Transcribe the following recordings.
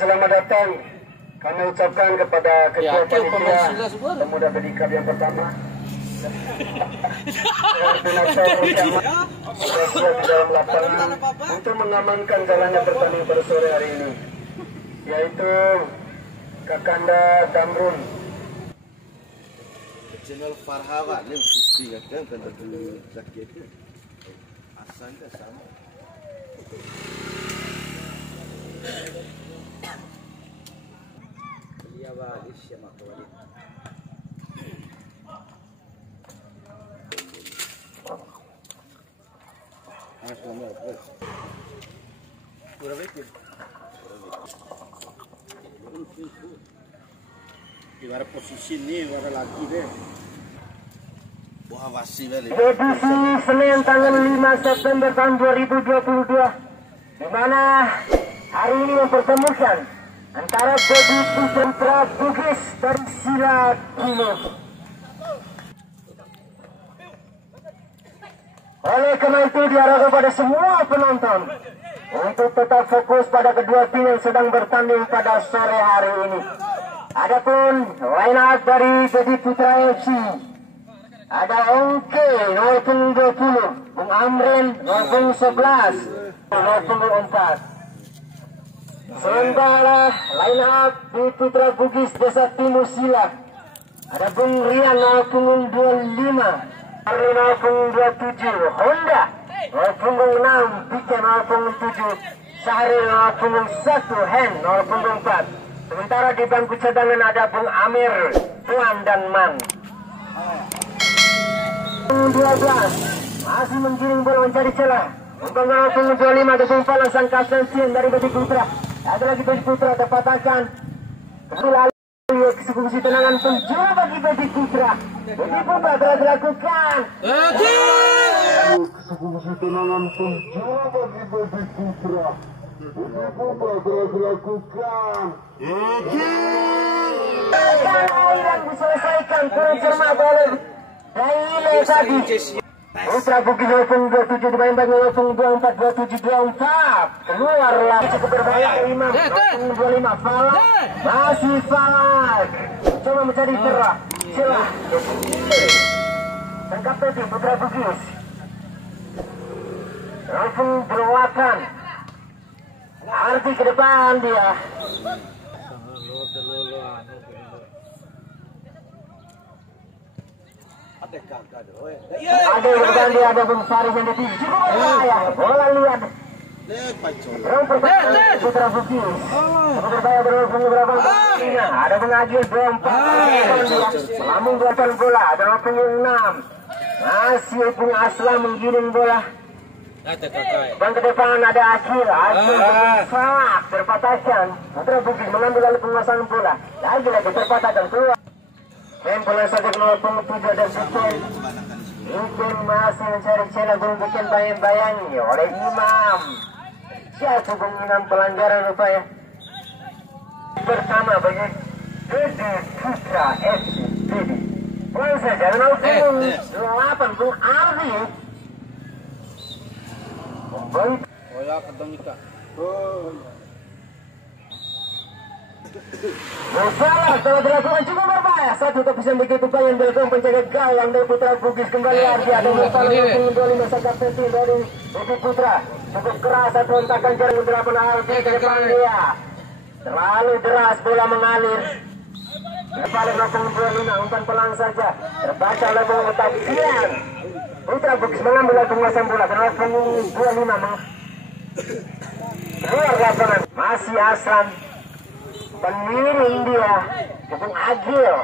selamat datang kami ucapkan kepada Ketua Panitia Pemuda Berdikap yang pertama. Koordinator sudah siap di dalam lapangan untuk mengamankan jalannya pertandingan pada sore hari ini, yaitu Kakanda Damrun. Channel Farhawa ni mesti kan dulu sakit tu. Asalnya sama. Dia balik siapa kawali. Di mana posisi ni orang lagi deh. Buah wasi balik. Edisi Senin tanggal 5 September tahun 2022, di mana hari ini mempertemukan antara Bobby Putra Bugis dari Sila Timur. Oleh karena itu diharapkan pada semua penonton untuk tetap fokus pada kedua tim yang sedang bertanding pada sore hari ini. Adapun line up dari Bobby Putra FC, ada Ongke nomor punggung 20, Bung Amrin nomor punggung 11, nomor punggung 4. Sementara line up di Putra Bugis Desa Timur Sila, ada Bung Rian nomor punggung 25, Arli nomor punggung 27, Honda nomor punggung 6, Pika nomor punggung 7, Sahri nomor punggung 1, Hen nomor punggung 4. Sementara di bangku cadangan ada Bung Amir, Tuan dan Man. 12 masih menggiring bola mencari celah. Untuk nomor punggung 25 ada Bung Palang sang kapten tim dari Bobby Putra. Ada lagi Bobby Putra terpatahkan. Lalu eksekusi tenangan penjuru bagi Bobby Putra. Bobby Putra telah dilakukan. Eksekusi tenangan penjuru bagi Bobby Putra. Bobby Putra telah dilakukan. Dan diselesaikan kurang cermat oleh Daile tadi. Putra Bugis nomor punggung 27 dimainkan nomor punggung 24, 27, 24. Keluarlah cukup berbahaya Imam. Nomor punggung 25 Falak. Masih Falak. Coba mencari celah. Tangkap Pepi Putra Bugis. Nomor punggung 8. Arti ke depan dia. Ada yang berganti, ada Bung Sari yang ditinggi. Cukup berbahaya. Bola lihat. Berang pertama Putra Bugis. Cukup berbahaya berpunggung berapa? Ada Bung Agil 24. Lambung buatan bola. Ada nomor punggung 6. Masih Bung Aslam menggiring bola. Bang ke depan ada Akil salah terpatahkan. Putra Bugis mengambil alih penguasaan bola. Lagi terpatahkan keluar. Main bola saja nomor punggung 7 dan Bikin. Bikin masih mencari celah Bung Bikin bayang-bayangi oleh Imam. Jatuh Bung Imam pelanggaran rupanya. Pertama bagi Bobby Putra FC. Poin saja nomor punggung 8 Bung Ardi. Oh ya, ketemu Kak. Masalah telah dilakukan cukup berbahaya. Satu tepisan begitu banyak dilakukan penjaga gawang dari Putra Bugis kembali lagi. Ada Mustafa yang punggung 25 sang kapten dari Bobby Putra. Cukup keras satu hentakan jaring untuk lapan Ardi ke depan dia. Terlalu deras bola mengalir. Kembali nomor punggung 25 umpan pelan saja. Terbaca oleh Bung Utapian. Putra Bugis mengambil penguasaan bola. Nomor punggung 25 keluar lapangan. Masih Aslan. Pemiring dia Bung Agil.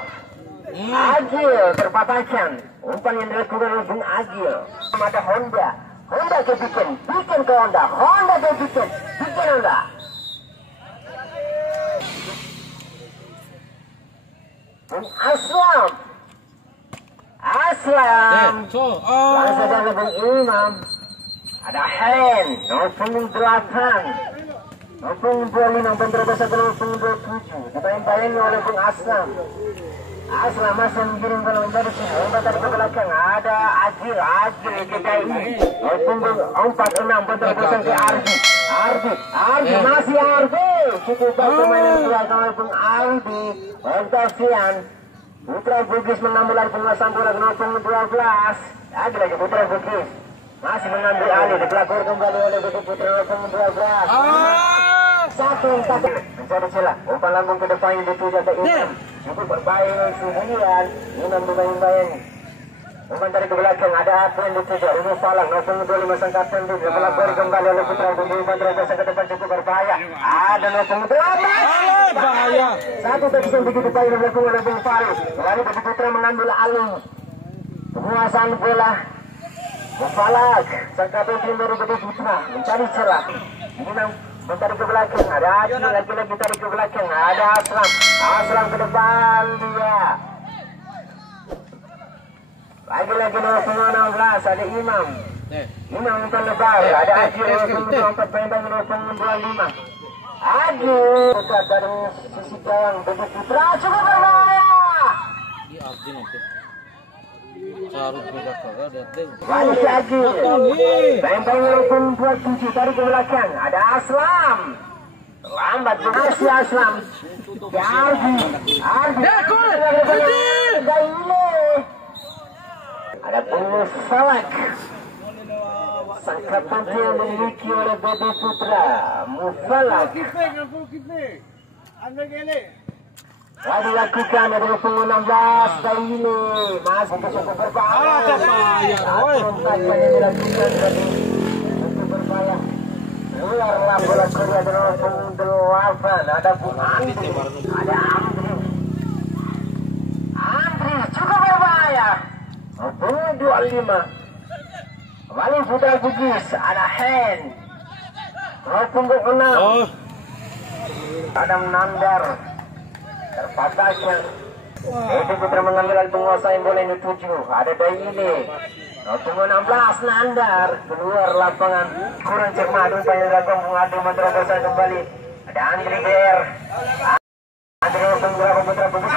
Agil terpatahkan. Umpan yang dilakukan oleh Bung Agil. Ada Honda. Honda ke Bikin. Bikin ke Honda. Honda ke Bikin. Bikin Honda. Bung Aslam. Langsung ada Bung Imam. Ada Hen. Nomor punggung 8. Nomor punggung 25 penterobos satu nomor punggung 27. Dibayang-bayangi oleh Bung Aslam. Aslam masih menggiring bola menjadi umpan dari belakang. Ada Agil kedai. Nomor punggung 46 penterobos ke Ardi. Ardi masih Ardi. Cukup baik permainan dilakukan Bung Ardi. Ontasian. Putra Bugis mengambil alih penguasaan bola ke nomor 12. Lagi Putra Bugis. Masih mengambil alih. Dipelakor kembali oleh Putra nomor 12. Satu mencari celah. Umpan lambung ke depan yang dituju ke Imam. Cukup berbayang kemudian Imam berbayang-bayang. Umpan dari ke belakang ada apa yang dituju. Ini Falang nomor 25 sang kapten itu. Dipelakor kembali oleh Putra Bugis. Umpan terus ke depan cukup berbahaya. Ada nomor 12. Bahaya. Satu terkesan begitu baik dilakukan oleh Bung Faris. Lalu Putra mengambil alih penguasaan bola. Mufalak sang kapten tim dari Gede Putra mencari celah. Imam mencari ke belakang, ada Adi lagi-lagi tarik ke belakang, ada Aslam ke depan dia. Lagi-lagi nomor 16 ada Imam. Imam umpan lebar, ada Adi nomor 24 bentang nomor 25. Adi dekat dari sisi gawang Gede Putra cukup berbahaya. Balik lagi. Bentang nomor 27 tarik ke belakang. Ada Aslam. Lambat masih Aslam. Ardi. Ada Bung Falak. Sang kapten yang dimiliki oleh Gede Putra. Mufalak. Lagi lakukan dari nomor 16 kali ini masih cukup berbahaya. Kontaknya dilakukan tadi cukup berbahaya. Keluarlah bola keluar dari nomor 8. Ada Bung Andri, ada Andri cukup berbahaya. Nomor 25. Kembali Putra Bugis, ada Hen. Nomor 6. Ada Nandar. Terpatahkan Gede Putra mengambil alih penguasaan bola yang dituju. Ada Daile nomor 16 Nandar keluar lapangan kurang cermat. Umpan yang dilakukan Bung Adi menerobos kembali. Ada Andri Ger. Andri beberapa Putra Bugis.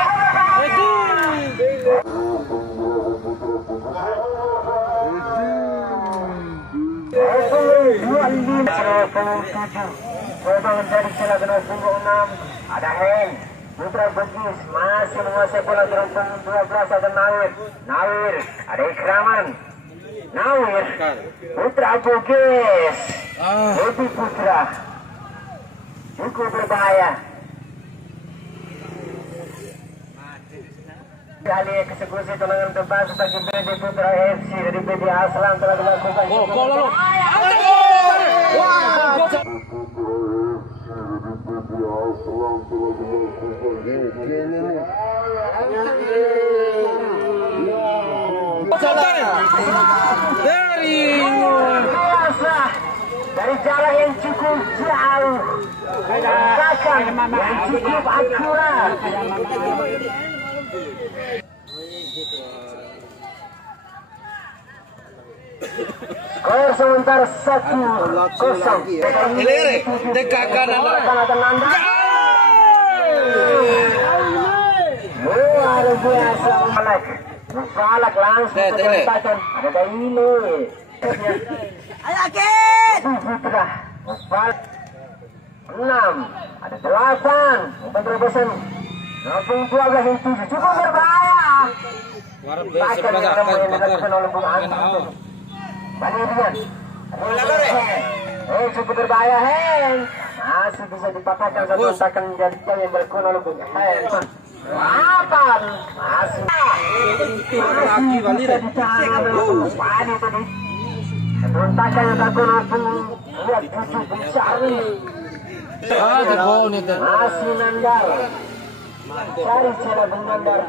Coba mencari celah ke nomor 6. Ada Hen. Putra Bugis masih menguasai bola di nomor 12. Ada Nawir, ada Ikraman. Nawir, Putra Bugis. Gede Putra cukup berbahaya. Kali eksekusi tendangan tebas bagi Gede Putra FC dari PD Aslam telah dilakukan. Dari jarak yang cukup jauh, yang cukup akurat. Skor sementara 1-0. Dekat kanan. Luar biasa. Falak langsung kecepatan. Ada Daile. Putra. Falak 6. Ada 8. Umpan terobosan. Nomor 12 yang 7. Cukup berbahaya. Bahkan yang dilakukan oleh Bung Andri. Balian. Cukup berbahaya Hen. Masih bisa dipatahkan satu takan jadikan yang berguna oleh Bung Hen. Apaan? Masih bisa ditahan oleh Padi tadi. Berontakan yang berguna oleh Bung Lihat tujuh Bung Cari. Masih Nandar. Cari celah Bung Nandar.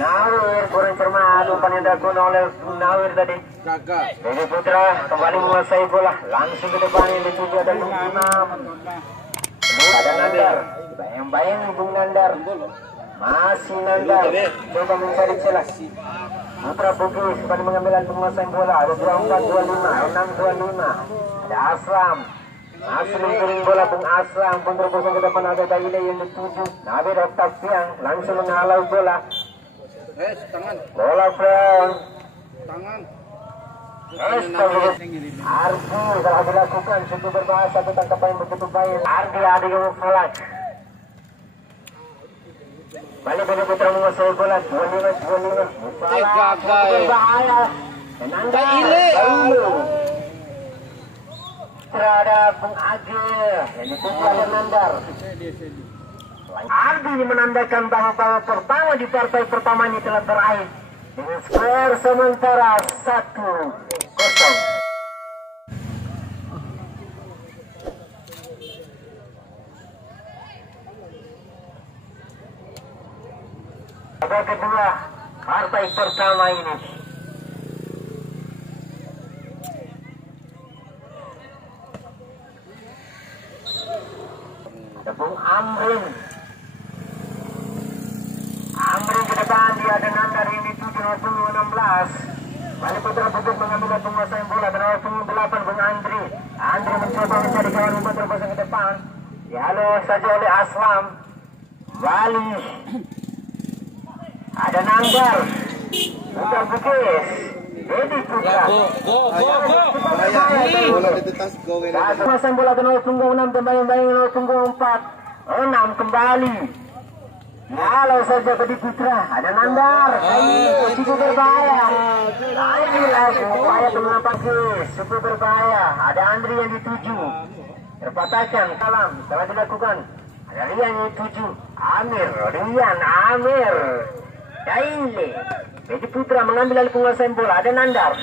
Nawir kurang cermat. Umpan yang dilakukan oleh Nawir tadi. Gede Putra kembali menguasai bola. Langsung ke depan yang dituju ada Bung Imam. Ada Nandar. Bayang-bayang Bung Nandar. Masih Nandar. Coba mencari celah. Putra Bugis kembali mengambil penguasaan bola. Ada 24-25, 6-25. Ada Aslam. Masih menggiring bola Bung Aslam. Pun terpusing ke depan ada Daile yang dituju. Nabi Oktavian langsung menghalau bola. Tangan. Bola front. Tangan. Ardi telah dilakukan cukup berbahasa tentang tangkapan begitu baik. Ardi ada yang melak. Balik pada putra menguasai bola 25. Gagal. Berbahaya. Tenangkan. Terhadap Bung Agil. Yang itu ada Nandar. Ardi menandakan bahwa pertama di partai pertama ini telah berakhir dengan skor sementara 1-0. Babak kedua partai pertama ini. Bung Amrin ke depan, dia dengan dari ini 7-16. Balik putra Bukit mengambil penguasaan bola dan 8 Bung Andri mencoba mencari kawan umpan terpasang ke depan. Dihalau saja oleh Aslam. Bali ada Nandar, Putra Bukit, Dedi Putra. Penguasaan bola dan 0-6 kembali 0-4. 6 kembali. Kalau saja Dedi Putra, ada Nandar, cukup berbahaya. Lagi upaya pengapak cukup berbahaya. Ada Andri yang dituju, terpatahkan salam telah dilakukan. Ada Rian yang dituju, Amir. Daile, Dedi Putra mengambil alih penguasaan bola. Ada Nandar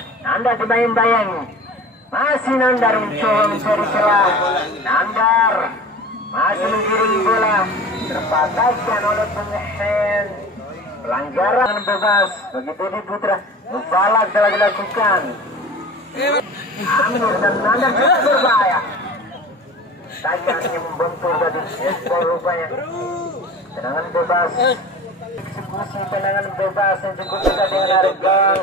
dibayang-bayangi. Masih Nandar mencoba mencari celah. Nandar masih menggiring bola, terpatahkan oleh Pengen. Pelanggaran bebas bagi Dedi Putra. Mubalak telah dilakukan. Amir dan Nandar cukup berbahaya. Saja hanya membentur tadi rupanya. Tendangan bebas, eksekusi tendangan bebas yang cukup dekat dengan harga.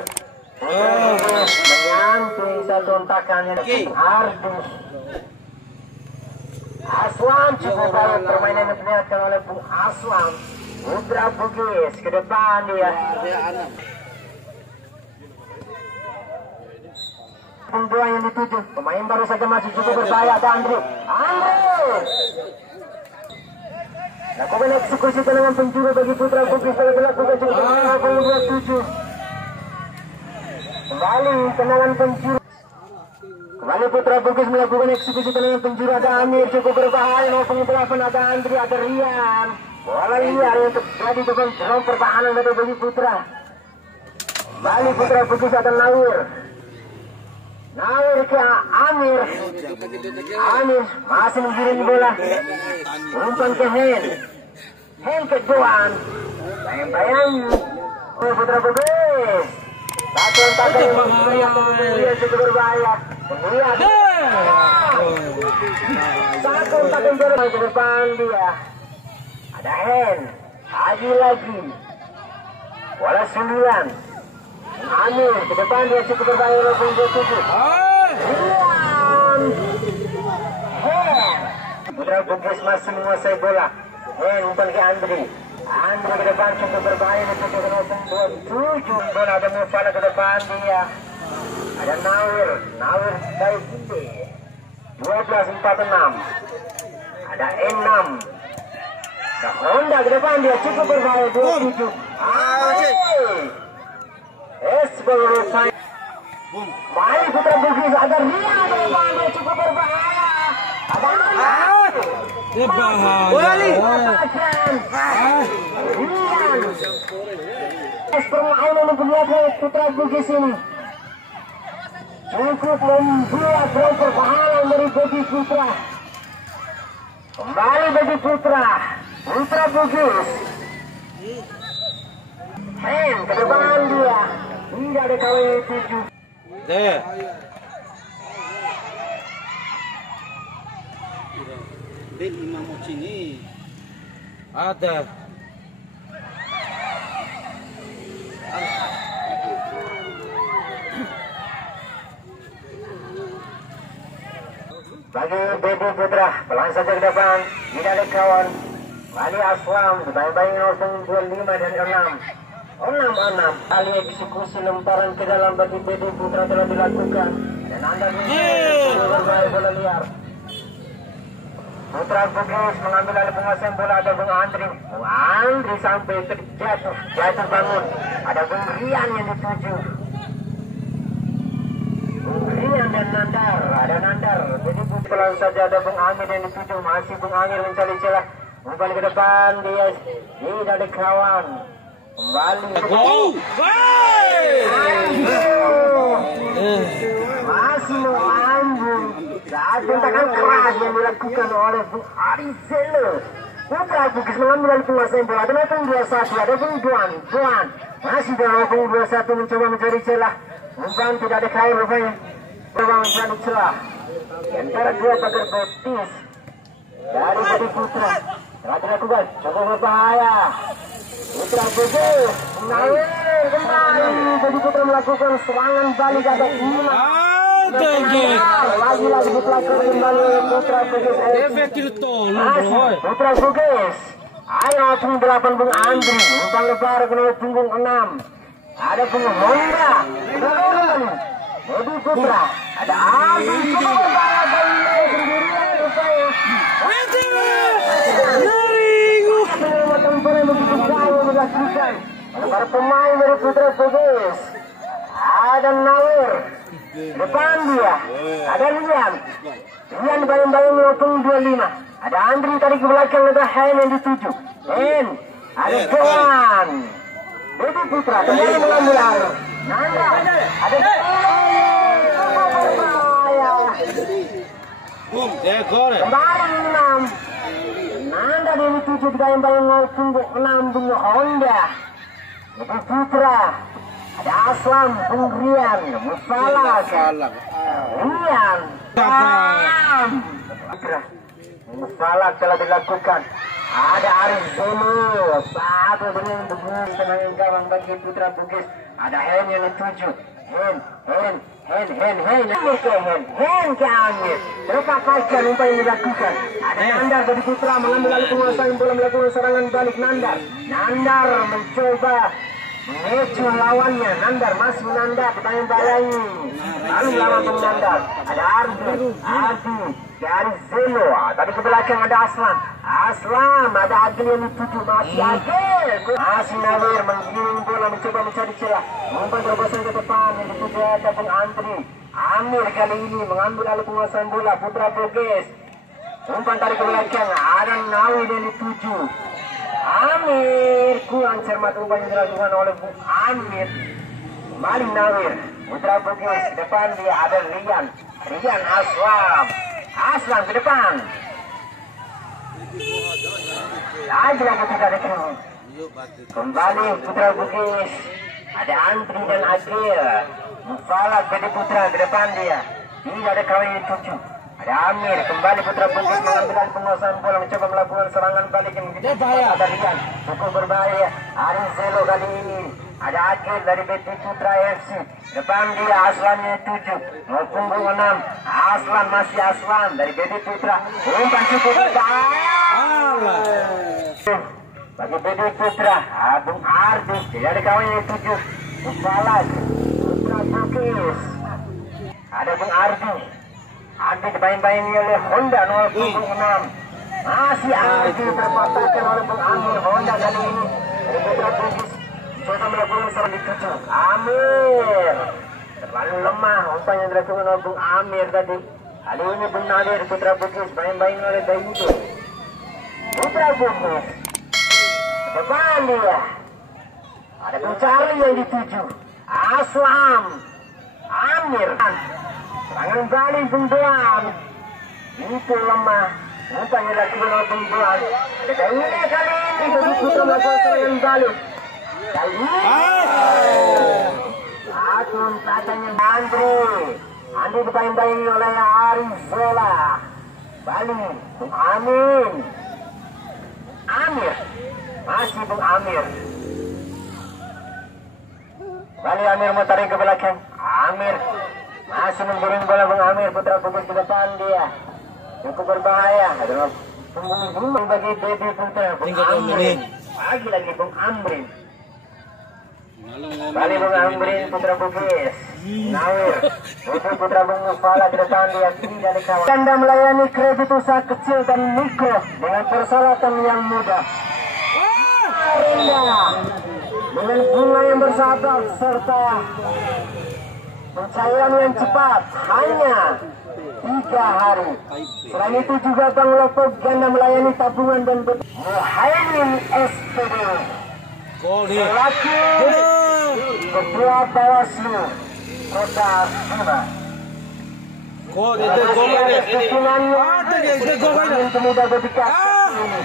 Menyantui satu hentakannya Ardi. Aslam cukup baik permainan yang diperlihatkan oleh Bung Aslam. Putra Bugis ke depan dia. Pembuang yang dituju, pemain baru saja masih cukup berbahaya. Ada Andri. Lakukan eksekusi tendangan penjuru bagi Putra Bugis telah dilakukan cukup berbahaya. 27. Kembali tendangan penjuru. Kembali Putra Bugis melakukan eksekusi tendangan penjuru. Ada Amir cukup berbahaya. 08 ada Andri, ada Rian. Bola liar yang terjadi dengan drone pertahanan dari bagi Putra. Kembali Putra Bugis ada Nawir ke Amir masih menggiring bola. Umpan ke Hen ke Johan. Bayang-bayang Putra Bugis. Satu yang cukup berbahaya. Kemudian satu yang ke depan dia. Ada Hen lagi. Bola 9. Amir ke depan dia cukup berbahaya. 27. Hen. Putra Bugis masih menguasai bola. Hen umpan ke Andri ke depan cukup berbahaya. 27. Bola ada Mufala ke depan dia. Ada Nawir dari Binde. 12-46. Ada Enam. Ada Honda ke depan dia cukup berbahaya. 27. Sebelum baik Putra Bugis ada Rian ke depan dia cukup berbahaya. Ada permainan memperlihatkan Putra Bugis ini cukup membuat drone pertahanan dari Dedi Putra. Kembali Dedi Putra Bugis. Hen ke depan dia. Tidak ada kawan 7. Imam sini ada. Bagi Dedi Putra, pelan saja ke depan, tidak ada kawan. Bali Aslam, dibayang-bayang 25 dan 6. 6-6 kali eksekusi lemparan ke dalam bagi BD Putra telah dilakukan dan Anda berbahaya bola liar. Putra Bugis mengambil alih penguasaan bola, ada Bung Andri. Bung Andri sampai terjatuh, jatuh bangun. Ada Bung Rian yang dituju. Bung Rian dan Nandar, ada Nandar. Jadi pukulan saja ada Bung Amir yang dituju. Masih Bung Amir mencari celah. Kembali ke depan, dia tidak ada kawan. Kembali masih mau anjing. Saat bentakan keras yang dilakukan oleh Bung Arizelo. Putra Bugis mengambil alih penguasaan bola. Ada Bung 21, ada Bung Duan. Masih ada Bung 21 mencoba mencari celah. Umpan tidak ada kain rupanya. Coba mencari celah antara dua pagar betis dari Budi Putra. Telah dilakukan, cukup berbahaya. Putra Bugis naik kembali. Budi Putra melakukan serangan balik ada 5. Lagi-lagi dilakukan kembali Putra Bugis. Putra Bugis. Ayo punggung 8 Bung Andri. Umpan lebar ke punggung 6. Ada Bung Honda. Budi Putra. Ada Abi. Cukup berbahaya berdirian rupanya. Tempat yang begitu jauh dilakukan oleh para pemain dari Putra Bugis. Ada Nawir depan dia, ada Lian bayang-bayang maupun 25. Ada Andri tadi ke belakang, ada Hen yang dituju. Hen, ada Johan. Budi Putra kembali mengambil alih. Nanda, ada kembali 6. Nanda yang dituju di bayang-bayang maupun 6 Bung Honda. Budi Putra. Ada Aslam, Bung Rian, Musalak, Rian, Musalak telah dilakukan. Ada Arif Zeno, satu dengan begus tenangin gawang bagi Putra Bugis. Ada Hen yang dituju. Hen ke Amir. Terpapaskan umpan yang dilakukan. Ada Nandar dari Putra mengambil alih penguasaan bola, melakukan serangan balik Nandar. Nandar mencoba menuju lawannya. Nandar masih Nandar dibayang-bayangi. Lalu melawan Bung Nandar. Ada Ardi dari Zelo. Tadi ke belakang ada Aslam, ada Agil yang dituju. Masih Agil. Masih Nawir menggiring bola, mencoba mencari celah. Umpan terobosan ke depan yang dituju ada Bung Andri. Amir kali ini mengambil alih penguasaan bola Putra Bugis. Umpan tadi ke belakang ada Nawir yang dituju. Amir kurang cermat umpan yang dilakukan oleh Bung Amir. Kembali Nawir. Putra Bugis depan dia ada Rian Aslam ke depan. Lagi-lagi tidak ada kini. Kembali Putra Bugis. Ada Andri dan Agil. Musalak Budi Putra ke depan dia. Tidak ada kawan yang dituju. Ada Amir, kembali Putra Bugis mengambil alih penguasaan bola, mencoba melakukan serangan balik yang begitu cepat. Ada Rian, cukup berbahaya. Arizelo kali ini. Ada Agil dari BT Putra FC. Depan dia Aslan yang 7. Mau punggung 6. Aslan masih Aslan dari BT Putra. Umpan cukup berbahaya. Bagi BT Putra, Bung Ardi. Tidak ada kawan yang 7. Musalak, Putra Bugis. Ada Bung Ardi. Ardi dibayang-bayangi oleh Honda 0.6. Masih Ardi terpatahkan oleh Bung Amir. Honda kali ini dari Putra Bugis coba melakukan serangan dituju. Amir terlalu lemah umpan yang dilakukan oleh Bung Amir tadi. Kali ini Bung Nadir Putra Bugis bayang-bayangi oleh Dayudo. Putra Bugis depan dia. Ada Bung Charlie yang dituju. Aslam, Amir, serangan balik Bung Doan. Itu lemah umpan yang dilakukan oleh Bung Doan. Ada ini kali ini Budi Putra melakukan serangan balik. Kali ini akun katanya Andri dibayang-bayangi oleh Arif Zola. Bali Bung Amir masih Bung Amir. Bali Amir menarik ke belakang. Amir masih menggiring bola Bung Amir. Putra Bugis di depan dia. Cukup berbahaya. Adalah punggung bagi Baby Putra Bung Amir. Lagi-lagi Bung Amrin. Kali Bung Amrin Putra Bugis Nawir Putra Bung Mufala di depan diyakini dari kawan. Anda melayani kredit usaha kecil dan mikro dengan persyaratan yang mudah. Rendah dengan bunga yang bersahabat serta pencairan yang cepat hanya 3 hari. Selain itu juga Bank Lombok Ganda melayani tabungan dan Muhaimin SPD selaku Ketua Bawaslu Kota Bima. Pemuda dedikasi ini.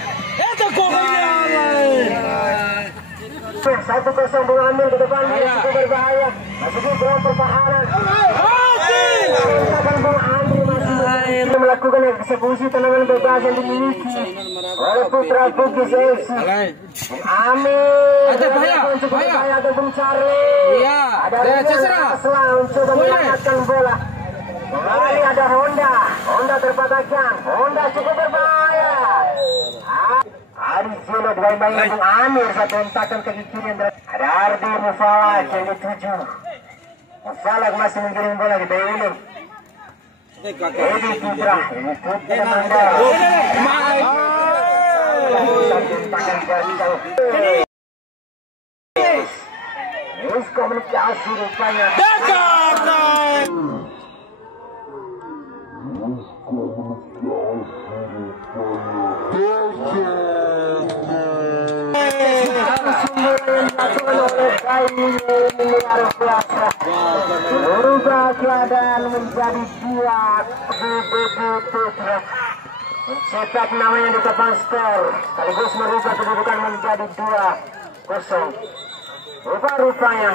1-0 Bung Amir ke depan cukup berbahaya. Masih di ground pertahanan. Bung Amir masih melakukan eksekusi tendangan bebas yang dimiliki oleh Putra Bugis FC. Bung Amir cukup berbahaya ada Bung Cari. Ada Rian Aslam coba menyelamatkan bola. Kembali ada Honda terpatahkan. Honda cukup berbahaya. Aris Zeno dimain Bung Amir satu hentakan ke kiri. Ada Ardi Mufala jadi 7. Mufala masih mengirim bola di Bayulung. Edi Putra ini Putra Manda. Miskomunikasi rupanya. Merubah keadaan menjadi 2 Putra mencetak namanya di papan skor sekaligus merubah kedudukan menjadi 2-0. Rupa-rupanya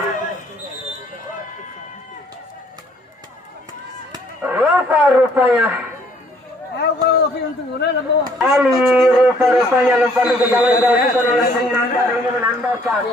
Ali rupa-rupanya lupa ke dalam oleh Sri Nanda ini menandakan